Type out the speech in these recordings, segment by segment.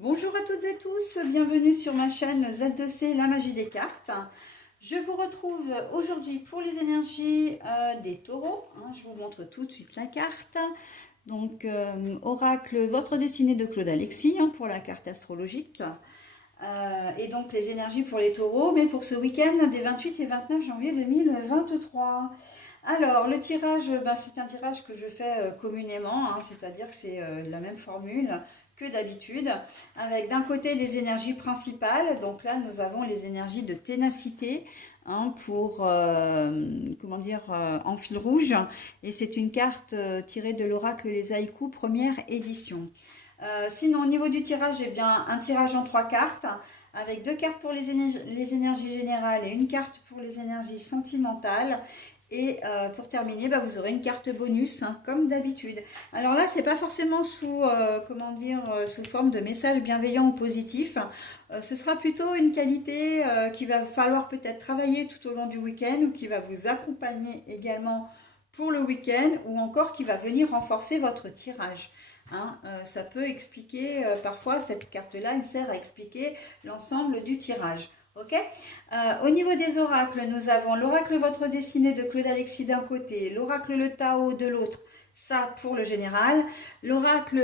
Bonjour à toutes et tous, bienvenue sur ma chaîne Z2C, la magie des cartes. Je vous retrouve aujourd'hui pour les énergies des taureaux. Je vous montre tout de suite la carte. Donc, oracle, votre destinée de Claude Alexis pour la carte astrologique. Et donc les énergies pour les taureaux, mais pour ce week-end des 28 et 29 janvier 2023. Alors, le tirage, c'est un tirage que je fais communément, c'est-à-dire que c'est la même formule que d'habitude, avec d'un côté les énergies principales. Donc là, nous avons les énergies de ténacité pour, en fil rouge. Et c'est une carte tirée de l'oracle Les Haïkus, première édition. Sinon, au niveau du tirage, eh bien, un tirage en 3 cartes, avec 2 cartes pour les énergies générales et une carte pour les énergies sentimentales. Et pour terminer, vous aurez une carte bonus, comme d'habitude. Alors là, c'est pas forcément sous, sous forme de message bienveillant ou positif. Ce sera plutôt une qualité qu'il va falloir peut-être travailler tout au long du week-end ou qui va vous accompagner également pour le week-end ou encore qui va venir renforcer votre tirage. Ça peut expliquer, parfois cette carte-là, elle sert à expliquer l'ensemble du tirage. Ok. Au niveau des oracles, nous avons l'oracle Votre Destinée de Claude Alexis d'un côté, l'oracle Le Tao de l'autre, ça pour le général. L'oracle,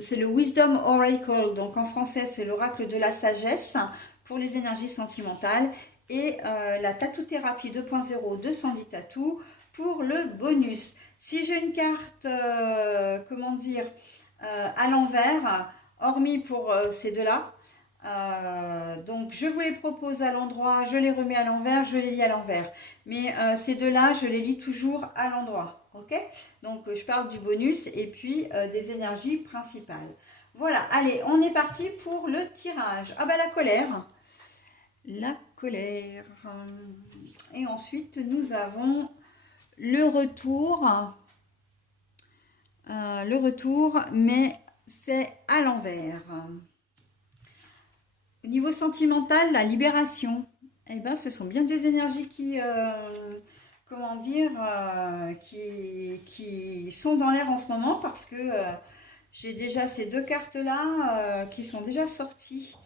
c'est le Wisdom Oracle, donc en français c'est l'oracle de la sagesse pour les énergies sentimentales. Et la Tatou-thérapie 2.0 de Sandy Tatou pour le bonus. Si j'ai une carte, à l'envers, hormis pour ces deux-là, donc je vous les propose à l'endroit, je les remets à l'envers, je les lis à l'envers. Mais ces deux-là, je les lis toujours à l'endroit. Ok. Donc je parle du bonus et puis des énergies principales. Voilà, allez, on est parti pour le tirage. La colère. La colère. Et ensuite, nous avons le retour. Mais c'est à l'envers. Au niveau sentimental, la libération. Ce sont bien des énergies qui, qui sont dans l'air en ce moment parce que j'ai déjà ces deux cartes-là qui sont déjà sorties.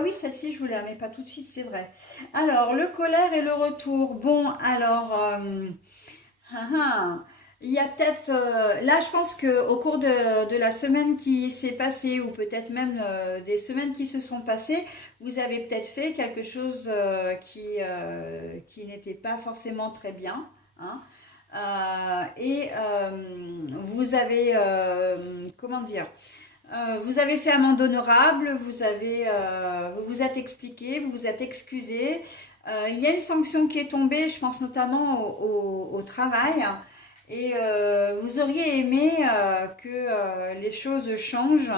Oui, celle-ci, je vous la mets pas tout de suite, c'est vrai. Alors, le colère et le retour. Bon, alors... il y a peut-être, là je pense qu'au cours de la semaine qui s'est passée, ou peut-être même des semaines qui se sont passées, vous avez peut-être fait quelque chose qui n'était pas forcément très bien. Vous avez, vous avez fait amende honorable, vous vous êtes expliqué, vous vous êtes excusé. Il y a une sanction qui est tombée, je pense notamment au travail. Et vous auriez aimé que les choses changent.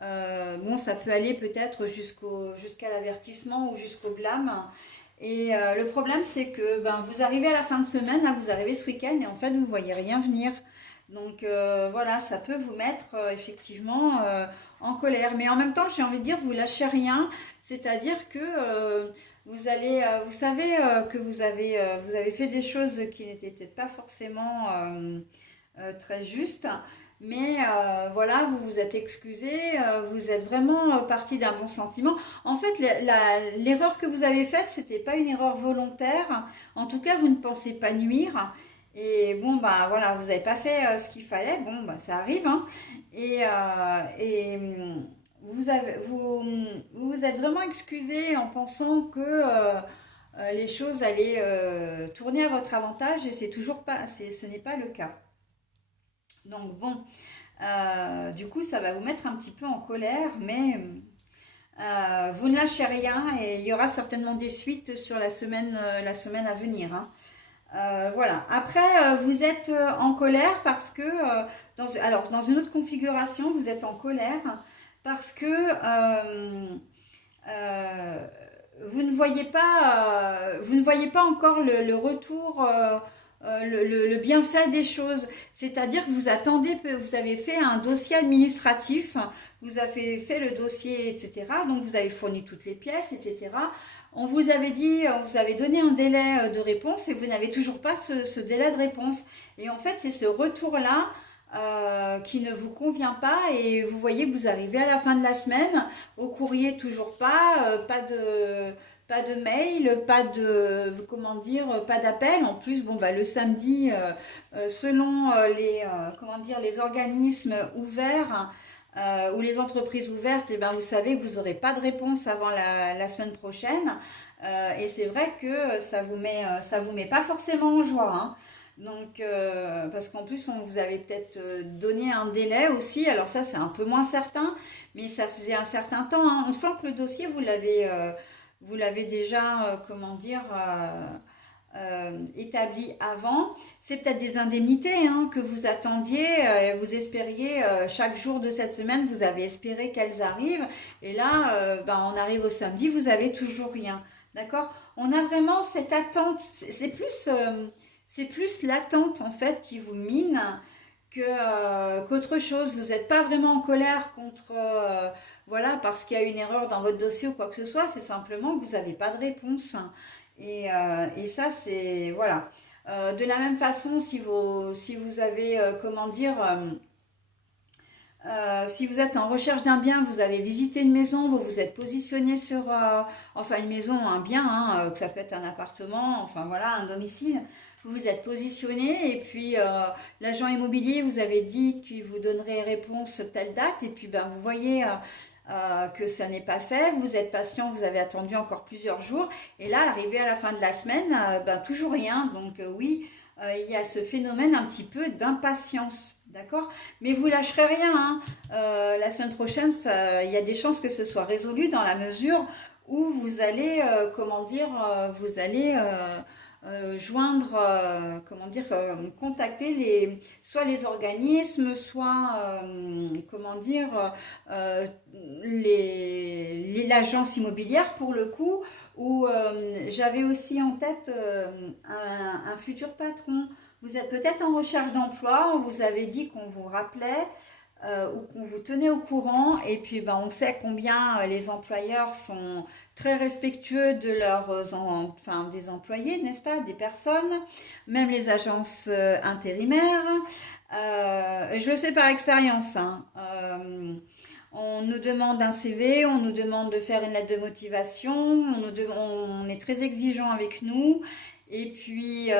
Ça peut aller peut-être jusqu'à l'avertissement ou jusqu'au blâme. Et le problème, c'est que vous arrivez à la fin de semaine, là, vous arrivez ce week-end et en fait, vous ne voyez rien venir. Donc voilà, ça peut vous mettre effectivement en colère. Mais en même temps, j'ai envie de dire, vous lâchez rien. C'est-à-dire que vous allez, vous savez que vous avez fait des choses qui n'étaient peut-être pas forcément très justes. Mais voilà, vous vous êtes excusé, vous êtes vraiment parti d'un bon sentiment. En fait, l'erreur que vous avez faite, c'était pas une erreur volontaire. En tout cas, vous ne pensez pas nuire. Et bon, voilà, vous n'avez pas fait ce qu'il fallait. Bon, ça arrive. Vous vous êtes vraiment excusé en pensant que les choses allaient tourner à votre avantage et c'est toujours pas, ce n'est pas le cas. Donc bon, du coup, ça va vous mettre un petit peu en colère, mais vous ne lâchez rien et il y aura certainement des suites sur la semaine à venir. Voilà. Après, vous êtes en colère parce que, dans une autre configuration, vous êtes en colère parce que vous ne voyez pas encore le retour, le bienfait des choses. C'est-à-dire que vous attendez, vous avez fait un dossier administratif, vous avez fait le dossier, etc. Donc vous avez fourni toutes les pièces, etc. On vous avait dit, on vous avait donné un délai de réponse et vous n'avez toujours pas ce délai de réponse. Et en fait, c'est ce retour-là qui ne vous convient pas et vous voyez que vous arrivez à la fin de la semaine, au courrier toujours pas, pas de mail, pas de, comment dire, pas d'appel. En plus, bon, bah, le samedi, selon comment dire, les organismes ouverts ou les entreprises ouvertes, et ben, vous savez que vous n'aurez pas de réponse avant la semaine prochaine. Et c'est vrai que ça vous met pas forcément en joie, hein. Donc, parce qu'en plus, on vous avait peut-être donné un délai aussi. Alors ça, c'est un peu moins certain, mais ça faisait un certain temps, hein. On sent que le dossier, vous l'avez déjà, comment dire, établi avant. C'est peut-être des indemnités, hein, que vous attendiez, vous espériez chaque jour de cette semaine, vous avez espéré qu'elles arrivent. Et là, ben, on arrive au samedi, vous avez toujours rien. D'accord? On a vraiment cette attente. C'est plus l'attente en fait qui vous mine qu'autre chose. Vous n'êtes pas vraiment en colère contre, voilà, parce qu'il y a une erreur dans votre dossier ou quoi que ce soit. C'est simplement que vous n'avez pas de réponse. Et ça, c'est, voilà. De la même façon, si vous avez, comment dire, si vous êtes en recherche d'un bien, vous avez visité une maison, vous vous êtes positionné sur, enfin une maison, un bien, hein, que ça peut être un appartement, enfin voilà, un domicile, vous vous êtes positionné et puis l'agent immobilier vous avez dit qu'il vous donnerait réponse telle date et puis ben vous voyez que ça n'est pas fait, vous êtes patient, vous avez attendu encore plusieurs jours et là, arrivé à la fin de la semaine, ben toujours rien. Donc oui, il y a ce phénomène un petit peu d'impatience, d'accord? Mais vous lâcherez rien, hein. La semaine prochaine, il y a des chances que ce soit résolu dans la mesure où vous allez, comment dire, vous allez joindre, comment dire, contacter soit les organismes, soit, comment dire, euh, l'agence immobilière pour le coup, où j'avais aussi en tête un futur patron. Vous êtes peut-être en recherche d'emploi, on vous avait dit qu'on vous rappelait ou qu'on vous tenait au courant. Et puis, ben, on sait combien les employeurs sont très respectueux de enfin, des employés, n'est-ce pas, des personnes, même les agences intérimaires. Je le sais par expérience, hein. On nous demande un CV, on nous demande de faire une lettre de motivation, on est très exigeant avec nous. Et puis,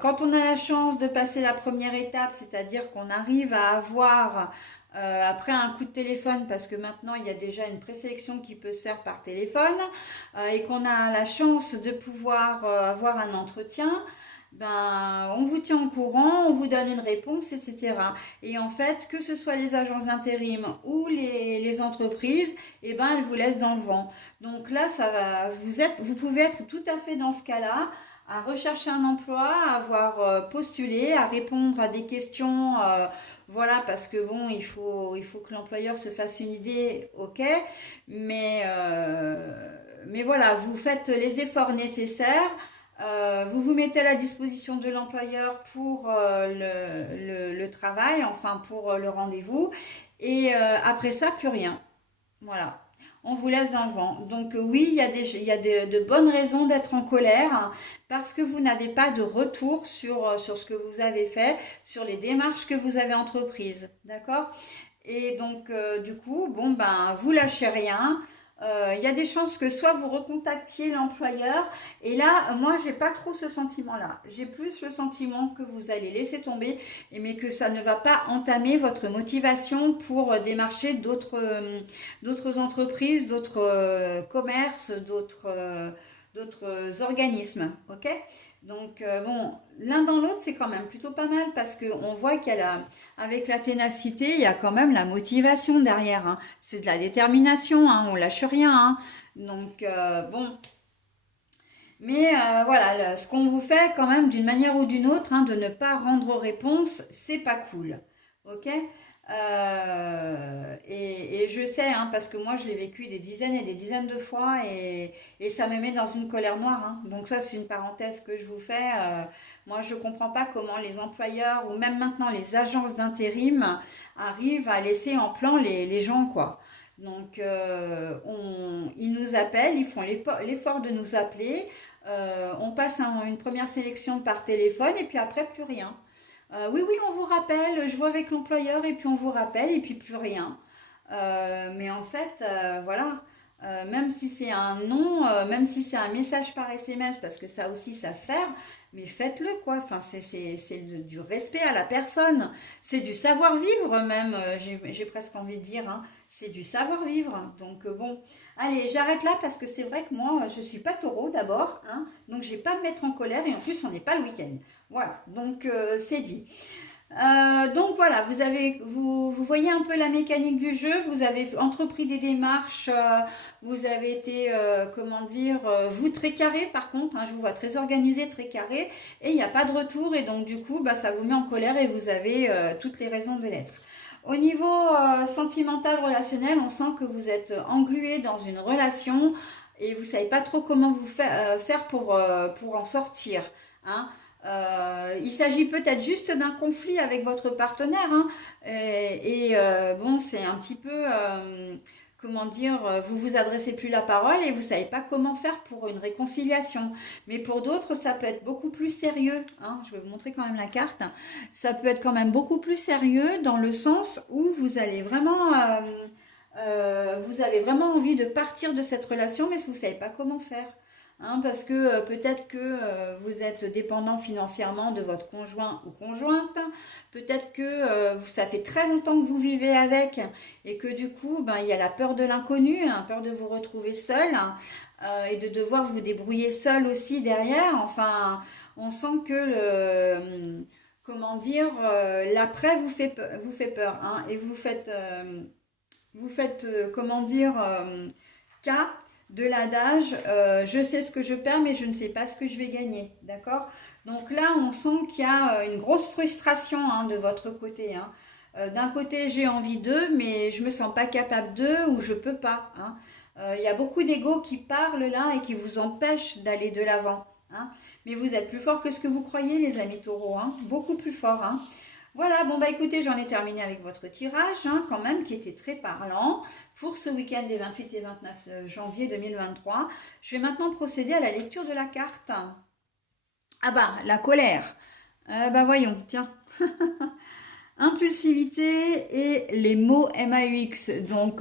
quand on a la chance de passer la première étape, c'est-à-dire qu'on arrive à avoir, après un coup de téléphone, parce que maintenant il y a déjà une présélection qui peut se faire par téléphone, et qu'on a la chance de pouvoir avoir un entretien, ben, on vous tient au courant, on vous donne une réponse, etc. Et en fait, que ce soit les agences d'intérim ou les entreprises, eh ben, elles vous laissent dans le vent. Donc là, vous pouvez être tout à fait dans ce cas-là, à rechercher un emploi, à avoir postulé, à répondre à des questions, voilà, parce que bon, il faut que l'employeur se fasse une idée, ok, mais, mais voilà, vous faites les efforts nécessaires, vous vous mettez à la disposition de l'employeur pour le travail, enfin pour le rendez-vous, et après ça, plus rien. Voilà. On vous laisse dans le vent. Donc oui, il y a de bonnes raisons d'être en colère hein, parce que vous n'avez pas de retour sur ce que vous avez fait, sur les démarches que vous avez entreprises. D'accord? Et donc du coup, bon ben, vous lâchez rien. Il y a des chances que soit vous recontactiez l'employeur et là, moi, j'ai pas trop ce sentiment-là. J'ai plus le sentiment que vous allez laisser tomber, mais que ça ne va pas entamer votre motivation pour démarcher d'autres entreprises, d'autres commerces, d'autres organismes. Ok? Donc bon, l'un dans l'autre, c'est quand même plutôt pas mal parce qu'on voit avec la ténacité, il y a quand même la motivation derrière, hein. C'est de la détermination, hein, on lâche rien, hein. Donc bon, mais voilà, ce qu'on vous fait quand même d'une manière ou d'une autre, hein, de ne pas rendre réponse, c'est pas cool. Ok? Et je sais, hein, parce que moi je l'ai vécu des dizaines et des dizaines de fois et ça me met dans une colère noire, hein. Donc ça c'est une parenthèse que je vous fais. Moi je comprends pas comment les employeurs ou même maintenant les agences d'intérim arrivent à laisser en plan les gens, quoi. Donc ils nous appellent, ils font l'effort de nous appeler. On passe une première sélection par téléphone et puis après plus rien. Oui, oui, on vous rappelle, je vois avec l'employeur et puis on vous rappelle et puis plus rien. Mais en fait, voilà, même si c'est un non, même si c'est un message par SMS, parce que ça aussi, ça faire, mais faites-le quoi. Enfin, c'est du respect à la personne, c'est du savoir-vivre même, j'ai presque envie de dire, hein. C'est du savoir-vivre. Donc bon, allez, j'arrête là parce que c'est vrai que moi, je suis pas taureau d'abord, hein, donc je vais pas me mettre en colère et en plus, on n'est pas le week-end. Voilà, donc c'est dit. Donc voilà, vous voyez un peu la mécanique du jeu, vous avez entrepris des démarches, vous avez été, comment dire, vous très carré par contre, hein, je vous vois très organisé, très carré, et il n'y a pas de retour, et donc du coup, bah, ça vous met en colère et vous avez toutes les raisons de l'être. Au niveau sentimental, relationnel, on sent que vous êtes englué dans une relation et vous savez pas trop comment faire pour en sortir, hein. Il s'agit peut-être juste d'un conflit avec votre partenaire, hein, bon, c'est un petit peu, comment dire, vous vous adressez plus la parole et vous savez pas comment faire pour une réconciliation. Mais pour d'autres, ça peut être beaucoup plus sérieux, hein. Je vais vous montrer quand même la carte. Ça peut être quand même beaucoup plus sérieux dans le sens où vous avez vraiment envie de partir de cette relation, mais vous savez pas comment faire. Hein, parce que peut-être que vous êtes dépendant financièrement de votre conjoint ou conjointe, peut-être que ça fait très longtemps que vous vivez avec et que du coup, ben, il y a la peur de l'inconnu, la peur de vous retrouver seul, et de devoir vous débrouiller seul aussi derrière. Enfin, on sent que comment dire, l'après vous fait peur, hein, et vous faites comment dire, cas de l'adage, je sais ce que je perds mais je ne sais pas ce que je vais gagner, d'accord? Donc là on sent qu'il y a une grosse frustration, hein, de votre côté, hein. D'un côté j'ai envie d'eux mais je me sens pas capable d'eux ou je peux pas, hein. Il y a beaucoup d'ego qui parlent là et qui vous empêchent d'aller de l'avant, hein. Mais vous êtes plus fort que ce que vous croyez, les amis taureaux, hein. Beaucoup plus fort, hein. Voilà, bon bah écoutez, j'en ai terminé avec votre tirage, hein, quand même, qui était très parlant pour ce week-end des 28 et 29 janvier 2023. Je vais maintenant procéder à la lecture de la carte. Ah bah, la colère. Bah voyons, tiens. Impulsivité et les mots MAUX. Donc,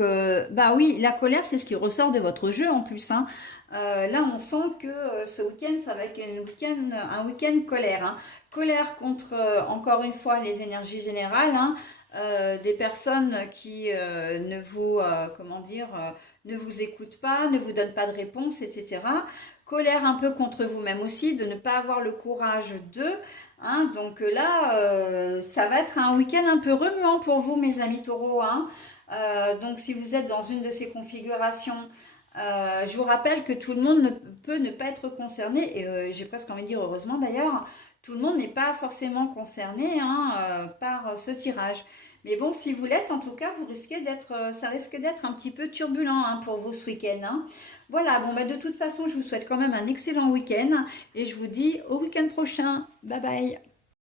bah oui, la colère, c'est ce qui ressort de votre jeu en plus, hein. Là, on sent que ce week-end, ça va être un week-end colère, hein. Colère contre, encore une fois, les énergies générales, hein. Des personnes qui ne vous, comment dire, ne vous écoutent pas, ne vous donnent pas de réponse, etc. Colère un peu contre vous-même aussi, de ne pas avoir le courage de. Hein, donc là, ça va être un week-end un peu remuant pour vous, mes amis taureaux, hein. Donc si vous êtes dans une de ces configurations, je vous rappelle que tout le monde peut ne pas être concerné, et j'ai presque envie de dire heureusement d'ailleurs, tout le monde n'est pas forcément concerné, hein, par ce tirage. Mais bon, si vous l'êtes, en tout cas, ça risque d'être un petit peu turbulent, hein, pour vous ce week-end, hein. Voilà, bon, bah, de toute façon, je vous souhaite quand même un excellent week-end et je vous dis au week-end prochain. Bye bye.